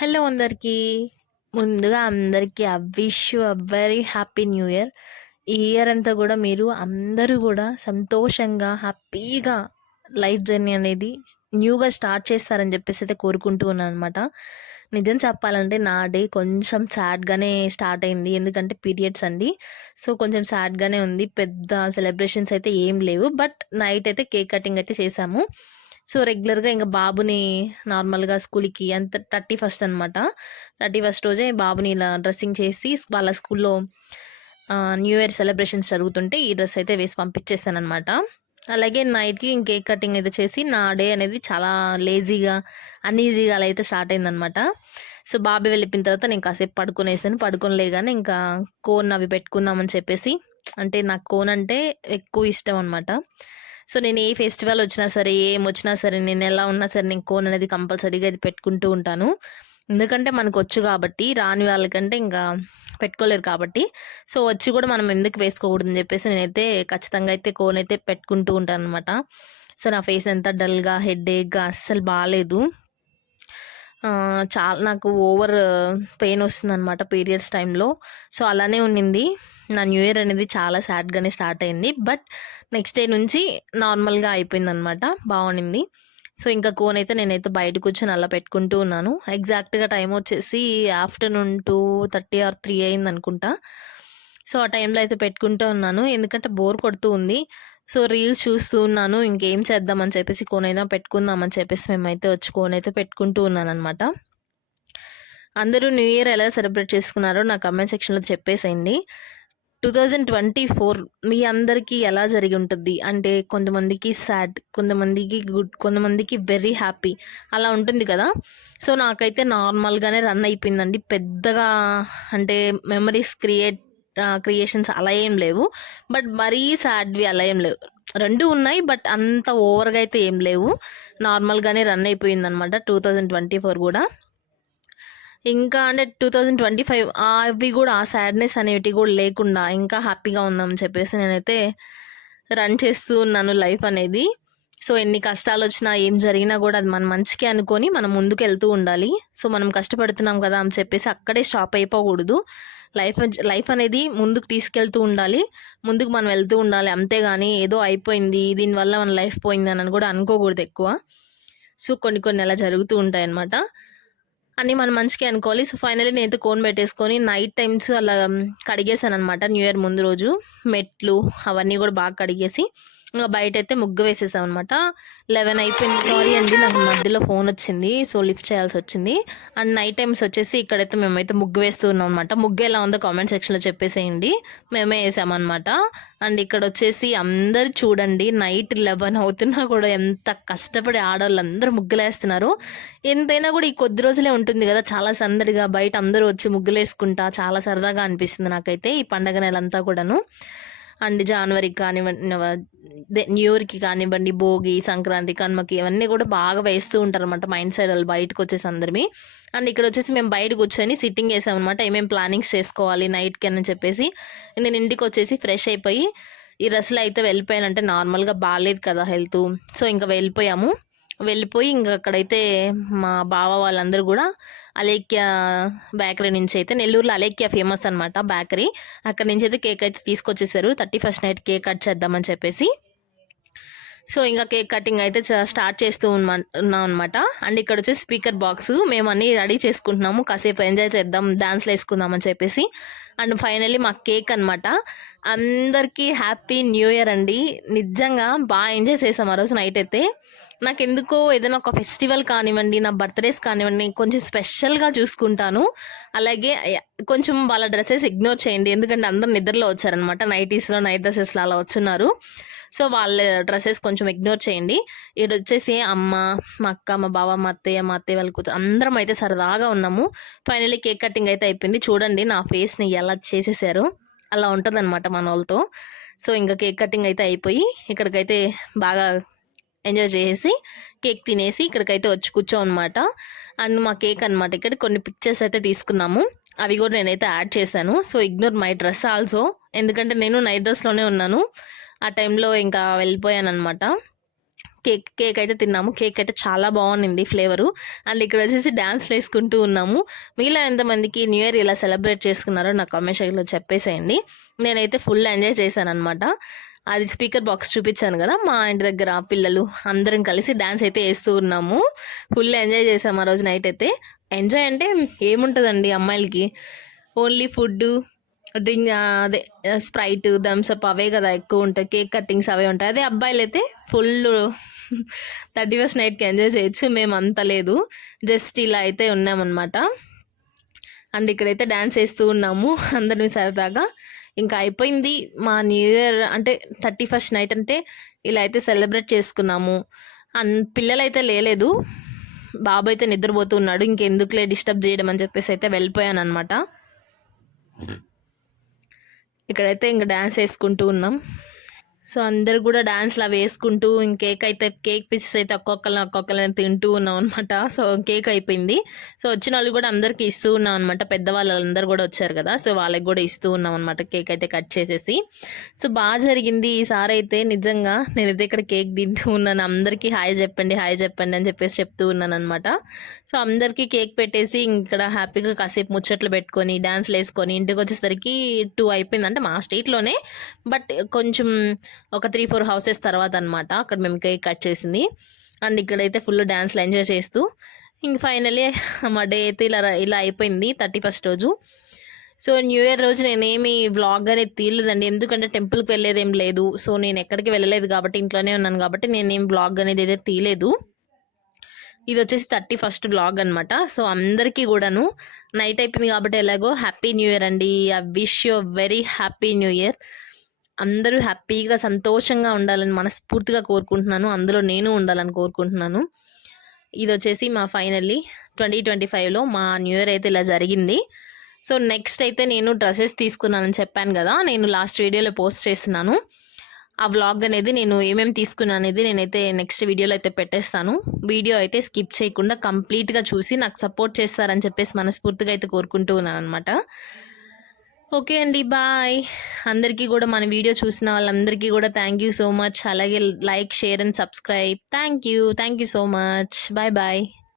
Hello అందరికీ. ముందుగా అందరికీ wish you very happy new year. ఈ ఇయర్ అంతా కూడా మీరు అందరూ కూడా సంతోషంగా, హ్యాపీగా లైఫ్ జర్నీ అనేది న్యూగా స్టార్ట్ చేస్తారని చెప్పేసి అయితే కోరుకుంటూ ఉన్నాను అనమాట. నిజం చెప్పాలంటే నా డే కొంచెం సాడ్‌గానే స్టార్ట్ అయింది. ఎందుకంటే పీరియడ్స్ అండి. సో, కొంచెం సాడ్‌గానే ఉంది. పెద్ద సెలబ్రేషన్స్ అయితే ఏం లేవు. బట్ నైట్ అయితే కేక్ కటింగ్ అయితే చేశాము. సో, రెగ్యులర్‌గా ఇంక బాబుని నార్మల్‌గా స్కూల్‌కి 31st అనమాట. 31st రోజే బాబుని ఇలా డ్రెస్సింగ్ చేసి వాళ్ళ స్కూల్‌లో న్యూ ఇయర్ సెలబ్రేషన్స్ జరుగుతుంటే ఈ డ్రెస్ అయితే వేసి పంపించేసాననమాట. అలాగే నైట్‌కి కేక్ కటింగ్ అయితే చేసి నా డే అనేది చాలా లేజీగా, అన్‌ఈజీగా అలా అయితే స్టార్ట్ అయిందనమాట. సో, బాబు వెళ్ళిపోయిన తర్వాత నేను కాసేపు పడుకునేసాను. పడుకొని లేగానే ఇంకా కోన్ అవి పెట్టుకుందామని చెప్పేసి, అంటే నాకు కోన్ అంటే ఎక్కువ ఇష్టం అనమాట. సో, నేను ఏ ఫెస్టివల్ వచ్చినా సరే, ఏమొచ్చినా సరే, నేను ఎలా ఉన్నా సరే నేను కోన్ అనేది కంపల్సరీగా ఇది పెట్టుకుంటూ ఉంటాను. ఎందుకంటే మనకొచ్చు కాబట్టి, రాని వాళ్ళకంటే ఇంకా పెట్టుకోలేరు కాబట్టి. సో, వచ్చి కూడా మనం ఎందుకు వేసుకోకూడదని చెప్పేసి నేనైతే ఖచ్చితంగా అయితే కోన్ అయితే పెట్టుకుంటూ ఉంటాననమాట. సో, నా ఫేస్ అంతా డల్‌గా, హెడేక్‌గా అస్సలు బాలేదు. చాలా నాకు ఓవర్ పెయిన్ వస్తుందనమాట పీరియడ్స్ టైంలో. సో, అలానే ఉన్నింది. నా న్యూ ఇయర్ అనేది చాలా సాడ్‌గానే స్టార్ట్ అయింది. బట్ నెక్స్ట్ డే నుంచి నార్మల్‌గా అయిపోయిందనమాట. బావుండింది. సో, ఇంకా కోన్ అయితే నేనైతే బయట కూర్చొని అలా పెట్టుకుంటూ ఉన్నాను. ఎగ్జాక్ట్‌గా టైం వచ్చేసి ఆఫ్టర్‌నూన్ 2:30 ఆర్ 3 అయిందనుకుంటా. సో, ఆ టైంలో అయితే పెట్టుకుంటూ ఉన్నాను. ఎందుకంటే బోర్ కొడుతూ ఉంది. సో, రీల్స్ చూస్తూ ఉన్నాను. ఇంకేం చేద్దామని చెప్పేసి కోనైనా పెట్టుకుందామని చెప్పేసి మేమైతే వచ్చి కోనైతే పెట్టుకుంటూ ఉన్నాననమాట. అందరూ న్యూ ఇయర్ ఎలా సెలబ్రేట్ చేసుకున్నారో నా కామెంట్ సెక్షన్‌లో చెప్పేసేయండి. 2024 మీ అందరికీ ఎలా జరిగి ఉంటది? అంటే కొంతమందికి సాడ్, కొంతమందికి గుడ్, కొంతమందికి వెరీ హ్యాపీ అలా ఉంటుంది కదా! సో, నాకైతే నార్మల్‌గానే రన్ అయిపోయిందండి. పెద్దగా అంటే మెమరీస్ క్రియేషన్స్ అలా ఏం లేవు. బట్ మరీ సాడ్‌వి అలా ఏం లేవు. 2 ఉన్నాయి. బట్ అంత ఓవర్‌గా అయితే ఏం లేవు. నార్మల్‌గానే రన్ అయిపోయిందనమాట 2024 గూడా. ఇంకా అంటే 2025 అవి గూడా ఆ సాడ్‌నెస్ అనేటివి గూడా లేకుండా ఇంకా హ్యాపీగా ఉందామని చెప్పేసి నేనైతే రన్ చేస్తూ ఉన్నాను లైఫ్ అనేది. సో, ఎన్ని కష్టాలొచ్చినా, ఏం జరిగినా గూడా అది మన మంచికే అనుకోని మనం ముందుకెళ్తూ ఉండాలి. సో, మనం కష్టపడుతున్నాం కదా అని చెప్పేసి అక్కడే స్టాప్ అయిపోకూడదు. లైఫ్ అనేది ముందుకు తీసుకెళ్తూ ఉండాలి. ముందుకు మనం వెళ్తూ ఉండాలి. అంతేగాని ఏదో అయిపోయింది, దీనివల్ల మన లైఫ్ పోయిందని కూడా అనుకోకూడదు ఎక్కువ. సో, కొన్ని కొన్ని అలా జరుగుతూ ఉంటాయన్నమాట. అన్నీ మన మంచికే అనుకోవాలి. సో, ఫైనల్లీ నేనైతే కోన్ పెట్టేసుకొని నైట్ టైమ్స్ అలా కడిగేసాననమాట. న్యూ ఇయర్ ముందు రోజు మెట్లు అవన్నీ గూడా బాగా కడిగేసి, ఇంగ బయటైతే ముగ్గు వేసేసామనమాట. 11 అయిపోయింది. సారీ అండి, నాకు మధ్యలో ఫోనొచ్చింది. సో, లిఫ్ట్ చేయాల్సొచ్చింది. అండ్ నైట్ టైమ్స్ వచ్చేసి ఇక్కడైతే మేమైతే ముగ్గు వేస్తూ ఉన్నామనమాట. ముగ్గు ఎలా ఉందో కామెంట్ సెక్షన్‌లో చెప్పేసేయండి. మేమే ఏసామనమాట. అండ్ ఇక్కడొచ్చేసి అందరూ చూడండి, నైట్ 11 అవుతున్నా కూడా ఎంత కష్టపడి ఆడోళ్ళందరూ ముగ్గులేస్తున్నారు. ఎంతైనా కూడా ఈ కొద్ది రోజులే ఉంటుంది గదా! చాలా సందడిగా బయట అందరూ వచ్చి ముగ్గులేసుకుంటా చాలా సరదాగా అనిపిస్తుంది నాకైతే ఈ పండగ నెలంతా కూడాను. అండ్ జనవరికి కానివ్వండి, న్యూ ఇయర్‌కి కానివ్వండి, భోగి, సంక్రాంతి, కనుమకి ఇవన్నీ కూడా బాగా వేస్తూ ఉంటారనమాట మా ఇంటి సైడ్ వాళ్ళు బయటకొచ్చేసి అందరిమి. అండ్ ఇక్కడొచ్చేసి మేము బయట కూర్చొని సిట్టింగ్ ఏసామనమాట. ఏమేం ప్లానింగ్స్ చేసుకోవాలి నైట్‌కి అని చెప్పేసి. నేను ఇంటికొచ్చేసి ఫ్రెష్ అయిపోయి ఈ డ్రెస్‌లో అయితే వెళ్ళిపోయాను. అంటే నార్మల్‌గా బాలేదు కదా హెల్తు. సో, ఇంక వెళ్ళిపోయాము. వెళ్ళిపోయి ఇంక అక్కడైతే మా బావ వాళ్ళందరూ గూడా అలేఖ్య బేకరీ నుంచయితే, నెల్లూరులో అలేఖ్య ఫేమస్ అనమాట బేకరీ. అక్కడి నుంచయితే కేక్ అయితే తీసుకొచ్చేసారు. 31st నైట్ కేక్ కట్ చేద్దామని చెప్పేసి. సో, ఇంక కేక్ కటింగ్ అయితే స్టార్ట్ చేస్తూ ఉన్నాం అనమాట. అండ్ ఇక్కడొచ్చేసి స్పీకర్ బాక్సు మేమన్నీ రెడీ చేసుకుంటున్నాము. కాసేపు ఎంజాయ్ చేద్దాం, డాన్స్‌లేసుకుందాం అని చెప్పేసి. అండ్ ఫైనల్లీ మా కేక్ అనమాట. అందరికీ హ్యాపీ న్యూ ఇయర్ అండి. నిజంగా ఎంజాయ్ చేసాం ఆ రోజు నైటయితే. నాకెందుకో ఏదైనా ఒక ఫెస్టివల్ కానివ్వండి, నా బర్త్‌డేస్ కానివ్వండి, కొంచెం స్పెషల్‌గా చూసుకుంటాను. అలాగే కొంచెం వాళ్ళ డ్రెసెస్ ఇగ్నోర్ చేయండి. ఎందుకంటే అందరూ నిద్రలో వచ్చారనమాట. నైటీస్‌లో, నైట్ డ్రెసెస్‌లో అలా వచ్చున్నారు. సో, వాళ్ళ డ్రెసెస్ కొంచెం ఇగ్నోర్ చేయండి. ఈడొచ్చేసి అమ్మ, మా అక్క, మా బావ, మా అత్తయ్య వాళ్ళ కూతురు అందరం అయితే సరదాగా ఉన్నాము. ఫైనల్లీ కేక్ కటింగ్ అయితే అయిపోయింది. చూడండి నా ఫేస్‌ని ఎలా చేసేసారో. అలా ఉంటదనమాట మనోళ్ళతో. సో, ఇంక కేక్ కటింగ్ అయితే అయిపోయి ఇక్కడికైతే బాగా ఎంజాయ్ చేసేసి, కేక్ తినేసి ఇక్కడికైతే వచ్చి కూర్చోమనమాట. అండ్ మా కేక్ అనమాట. ఇక్కడ కొన్ని పిక్చర్స్ అయితే తీసుకున్నాము. అవి కూడా నేనైతే యాడ్ చేశాను. So, ignore my dress also. ఎందుకంటే నేను నైట్ డ్రెస్‌లోనే ఉన్నాను. ఆ టైంలో ఇంకా వెళ్ళిపోయాననమాట. కేక్ అయితే తిన్నాము. కేక్ అయితే చాలా బాగుండింది ఫ్లేవరు. అండ్ ఇక్కడ వచ్చేసి డాన్స్లు వేసుకుంటూ ఉన్నాము. మీలో ఎంతమందికి న్యూ ఇయర్ ఇలా సెలబ్రేట్ చేసుకున్నారో నాకు కామెంట్ సెక్షన్లో చెప్పేసేయండి. నేనైతే ఫుల్ ఎంజాయ్ చేశాను అనమాట. అది స్పీకర్ బాక్స్ చూపించాను కదా, మా ఇంటి దగ్గర పిల్లలు అందరం కలిసి డాన్స్ అయితే వేస్తూ ఉన్నాము. ఫుల్ ఎంజాయ్ చేసాము ఆ రోజు నైట్ అయితే. ఎంజాయ్ అంటే ఏముంటుందండి అమ్మాయిలకి, ఓన్లీ ఫుడ్డు, డ్రింక్, అదే స్ప్రైట్, థమ్స్అప్ అవే కదా ఎక్కువ ఉంటాయి. కేక్ కట్టింగ్స్ అవే ఉంటాయి. అదే అబ్బాయిలు అయితే ఫుల్ 31st నైట్కి ఎంజాయ్ చేయొచ్చు. మేము అంత లేదు, జస్ట్ ఇలా అయితే ఉన్నామన్నమాట. అండ్ ఇక్కడైతే డ్యాన్స్ వేస్తూ ఉన్నాము అందరినీ సరదాగా. ఇంకా అయిపోయింది మా న్యూ ఇయర్. అంటే 31st నైట్ అంటే ఇలా అయితే సెలబ్రేట్ చేసుకున్నాము. అండ్ పిల్లలైతే లేలేదు, బాబు అయితే నిద్రపోతున్నాడు. ఇంకెందుకులే డిస్టర్బ్ చేయడం అని చెప్పేసి అయితే వెళ్ళిపోయాను అనమాట. ఇక్కడైతే ఇంక డ్యాన్స్ వేసుకుంటూ ఉన్నాం. సో అందరు కూడా డాన్స్లు అవి వేసుకుంటూ, కేక్ పీసెస్ అయితే ఒక్కొక్కరు తింటూ ఉన్నాం అనమాట. సో కేక్ అయిపోయింది. సో వచ్చిన వాళ్ళు కూడా అందరికి ఇస్తూ ఉన్నాం అనమాట. పెద్దవాళ్ళందరూ కూడా వచ్చారు కదా, సో వాళ్ళకి కూడా ఇస్తూ ఉన్నాం అనమాట. కేక్ అయితే కట్ చేసేసి. సో బాగా జరిగింది ఈసారి అయితే. నిజంగా నేనైతే ఇక్కడ కేక్ తింటూ ఉన్నాను. అందరికీ హాయ్ చెప్పండి అని చెప్పేసి చెప్తూ ఉన్నాను అనమాట. సో అందరికీ కేక్ పెట్టేసి ఇక్కడ హ్యాపీగా కాసేపు ముచ్చట్లు పెట్టుకొని డాన్స్లు వేసుకొని ఇంటికి వచ్చేసరికి 2 అయిపోయింది. అంటే మా స్ట్రీట్లోనే, బట్ కొంచెం ఒక 3-4 హౌసెస్ తర్వాత అనమాట అక్కడ మేము కేక్ కట్ చేసింది. అండ్ ఇక్కడైతే ఫుల్ డ్యాన్స్లు ఎంజాయ్ చేస్తూ ఇంక ఫైనలీ మా డే అయితే ఇలా అయిపోయింది 31st రోజు. సో న్యూ ఇయర్ రోజు నేనేమి వ్లాగ్ అనేది తీయలేదండి, ఎందుకంటే టెంపుల్కి వెళ్ళేది ఏం లేదు. సో నేను ఎక్కడికి వెళ్ళలేదు కాబట్టి, ఇంట్లోనే ఉన్నాను కాబట్టి నేనేం వ్లాగ్ అనేది అయితే తీయలేదు. ఇది వచ్చేసి 31st వ్లాగ్ అనమాట. సో అందరికీ కూడాను నైట్ అయిపోయింది కాబట్టి ఎలాగో హ్యాపీ న్యూ ఇయర్ అండి. I wish you very happy new year. అందరూ హ్యాపీగా సంతోషంగా ఉండాలని మనస్ఫూర్తిగా కోరుకుంటున్నాను. అందులో నేను ఉండాలని కోరుకుంటున్నాను. ఇది వచ్చేసి మా ఫైనల్లీ 2025లో మా న్యూ ఇయర్ అయితే ఇలా జరిగింది. సో నెక్స్ట్ అయితే నేను డ్రెస్సెస్ తీసుకున్నానని చెప్పాను కదా, నేను లాస్ట్ వీడియోలో పోస్ట్ చేస్తున్నాను. ఆ వ్లాగ్ అనేది నేను ఏమేమి తీసుకున్నాను అనేది నేనైతే నెక్స్ట్ వీడియోలో అయితే పెట్టేస్తాను. వీడియో అయితే స్కిప్ చేయకుండా కంప్లీట్గా చూసి నాకు సపోర్ట్ చేస్తారని చెప్పేసి మనస్ఫూర్తిగా అయితే కోరుకుంటూ ఉన్నాను అనమాట. ఓకే అండి, బాయ్. అందరికీ కూడా మన వీడియో చూసిన వాళ్ళందరికీ కూడా థ్యాంక్ యూ సో మచ్. అలాగే like, share and subscribe. Thank you so much. Bye.